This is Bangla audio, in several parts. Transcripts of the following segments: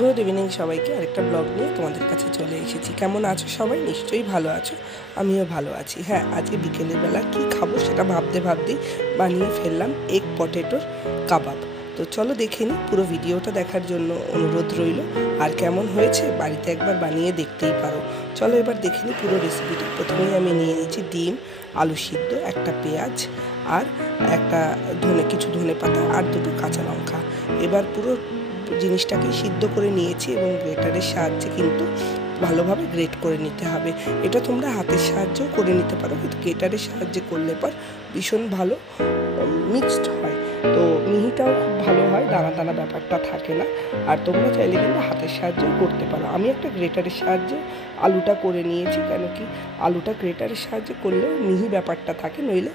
গুড ইভিনিং সবাইকে আরেকটা ব্লগ নিয়ে তোমাদের কাছে চলে এসেছি। কেমন আছো সবাই? নিশ্চয়ই ভালো আছো, আমিও ভালো আছি। হ্যাঁ, আজকে বিকেলের বেলা কী খাবো সেটা ভাবতেই বানিয়ে ফেললাম এগ পটেটোর কাবাব। তো চলো দেখে নিই, পুরো ভিডিওটা দেখার জন্য অনুরোধ রইল। আর কেমন হয়েছে বাড়িতে একবার বানিয়ে দেখতেই পারো। চলো এবার দেখে নিই পুরো রেসিপিটা। প্রথমেই আমি নিয়ে নিয়েছি ডিম, আলু সিদ্ধ, একটা পেঁয়াজ আর কিছু ধনে পাতা আর দুটো কাঁচা লঙ্কা। এবার পুরো জিনিসটাকে সিদ্ধ করে নিয়েছি এবং গ্রেটারের সাহায্যে কিন্তু ভালোভাবে গ্রেট করে নিতে হবে। এটা তোমরা হাতের সাহায্যেও করে নিতে পারো, কিন্তু গ্রেটারের সাহায্যে করলে পর ভীষণ ভালো মিক্সড হয়, তো মিহিটাও খুব ভালো হয়, দানা দানা ব্যাপারটা থাকে না। আর তোমরা চাইলে কিন্তু হাতের সাহায্যেও করতে পারো। আমি একটা গ্রেটারের সাহায্যে আলুটা করে নিয়েছি, কেন কি আলুটা গ্রেটারের সাহায্যে করলেও মিহি ব্যাপারটা থাকে, নইলে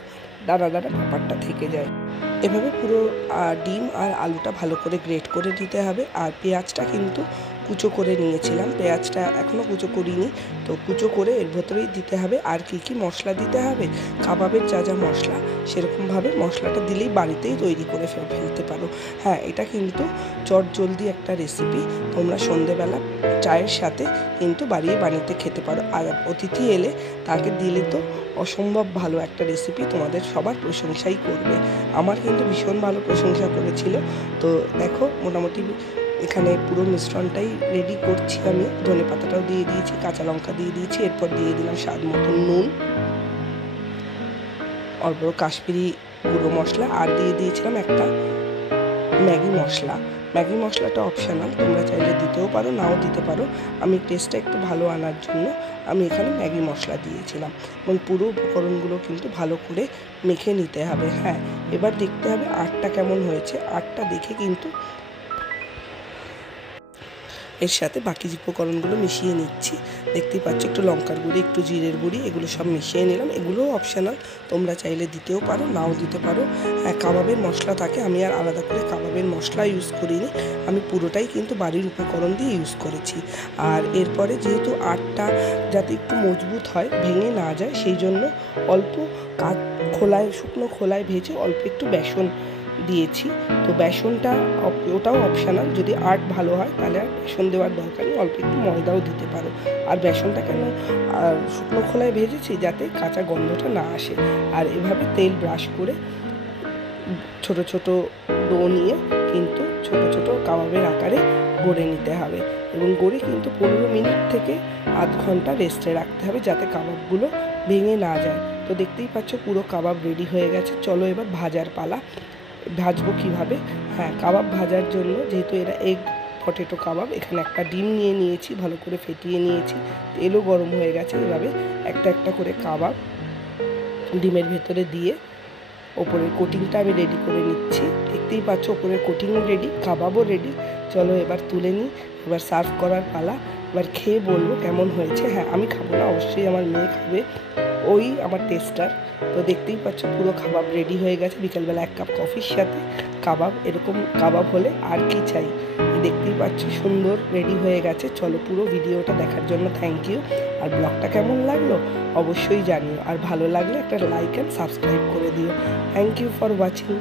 দানা দানা ব্যাপারটা থেকে যায়। এভাবে পুরো ডিম আর আলুটা ভালো করে গ্রেট করে নিতে হবে। আর পেঁয়াজটা কিন্তু কুচো করে নিয়েছিলাম, পেঁয়াজটা এখনও কুচো করিনি, তো কুচো করে এর ভেতরেই দিতে হবে। আর কি মশলা দিতে হবে, কাবাবের যা মশলা সেরকমভাবে মশলাটা দিলেই বাড়িতেই তৈরি করে ফেলতে পারো। হ্যাঁ, এটা কিন্তু চটজলদি একটা রেসিপি, তোমরা সন্ধেবেলা চায়ের সাথে কিন্তু বানিয়ে খেতে পারো। আর অতিথি এলে তাকে দিলে তো অসম্ভব ভালো একটা রেসিপি, তোমাদের সবার প্রশংসাই করবে। আমার কিন্তু ভীষণ ভালো প্রশংসা করেছিল। তো দেখো, মোটামুটি এখানে পুরো মিশ্রণটাই রেডি করছি আমি। ধনে পাতাটাও দিয়ে দিয়েছি, কাঁচা লঙ্কা দিয়ে দিয়েছি, এরপর দিয়ে দিলাম স্বাদ মতো নুন, অল্প কাশ্মীরি গুঁড়ো মশলা, আর দিয়ে দিয়েছিলাম একটা ম্যাগি মশলা। ম্যাগি মশলাটা অপশনাল, তোমরা চাইলে দিতেও পারো, নাও দিতে পারো। আমি টেস্টটা একটু ভালো আনার জন্য আমি এখানে ম্যাগি মশলা দিয়েছিলাম। এবং পুরো উপকরণগুলো কিন্তু ভালো করে মেখে নিতে হবে। হ্যাঁ, এবার দেখতে হবে আটটা কেমন হয়েছে। আটটা দেখে কিন্তু এর সাথে বাকি উপকরণগুলো মিশিয়ে নিচ্ছি। দেখতেই পাচ্ছ, একটু লঙ্কার গুঁড়ি, একটু জিরের গুঁড়ি, এগুলো সব মিশিয়ে নিলাম। এগুলোও অপশনাল, তোমরা চাইলে দিতেও পারো, নাও দিতে পারো। হ্যাঁ, কাবাবের মশলা থাকে, আমি আর আলাদা করে কাবাবের মশলা ইউজ করিনি, আমি পুরোটাই কিন্তু বাড়ির উপকরণ দিয়ে ইউজ করেছি। আর এরপরে যেহেতু আটটা যাতে একটু মজবুত হয়, ভেঙে না যায়, সেই জন্য অল্প শুকনো খোলায় ভেজে অল্প একটু বেসন দিয়েছি। তো বেসনটা ওটাও অপশনাল, যদি আট ভালো হয় তাহলে আর বেসন দেওয়ার দরকার নেই, অল্প একটু ময়দাও দিতে পারো। আর বেসনটা কেন শুকনো খোলায় ভেজেছি, যাতে কাঁচা গন্ধটা না আসে। আর এভাবে তেল ব্রাশ করে ছোট ছোট ডো নিয়ে কিন্তু ছোট ছোট কাবাবের আকারে গড়ে নিতে হবে। এবং গড়ে কিন্তু 15 মিনিট থেকে আধ ঘন্টা রেস্টে রাখতে হবে, যাতে কাবাবগুলো ভেঙে না যায়। তো দেখতেই পাচ্ছ পুরো কাবাব রেডি হয়ে গেছে। চলো এবার ভাজার পালা। ভাজবো কিভাবে? হ্যাঁ, কাবাব ভাজার জন্য, যেহেতু এরা এগ পটেটো কাবাব, এখানে একটা ডিম নিয়ে নিয়েছি, ভালো করে ফেটিয়ে নিয়েছি, তেলও গরম হয়ে গেছে। এভাবে একটা করে কাবাব ডিমের ভেতরে দিয়ে ওপরের কোটিংটা আমি রেডি করে নিচ্ছি। দেখতেই পাচ্ছ ওপরের কোটিংও রেডি, কাবাবও রেডি। চলো এবার তুলে নিই, এবার সার্ভ করার পালা। এবার খেয়ে বলবো কেমন হয়েছে। হ্যাঁ, আমি খাবো না, অবশ্যই আমার মেয়ে খাবে, ওই আমার টেস্টার। তো দেখতেই পাচ্ছ পুরো কাবাব রেডি হয়ে গেছে। বিকালবেলা 1 কাপ কফির সাথে কাবাব, এরকম কাবাব হলে আর কি চাই। দেখতেই পাচ্ছ সুন্দর রেডি হয়ে গেছে। চলো, পুরো ভিডিওটা দেখার জন্য থ্যাংক ইউ। আর ব্লগটা কেমন লাগলো অবশ্যই জানিও, আর ভালো লাগলে একটা লাইক অ্যান্ড সাবস্ক্রাইব করে দিও। Thank you for watching.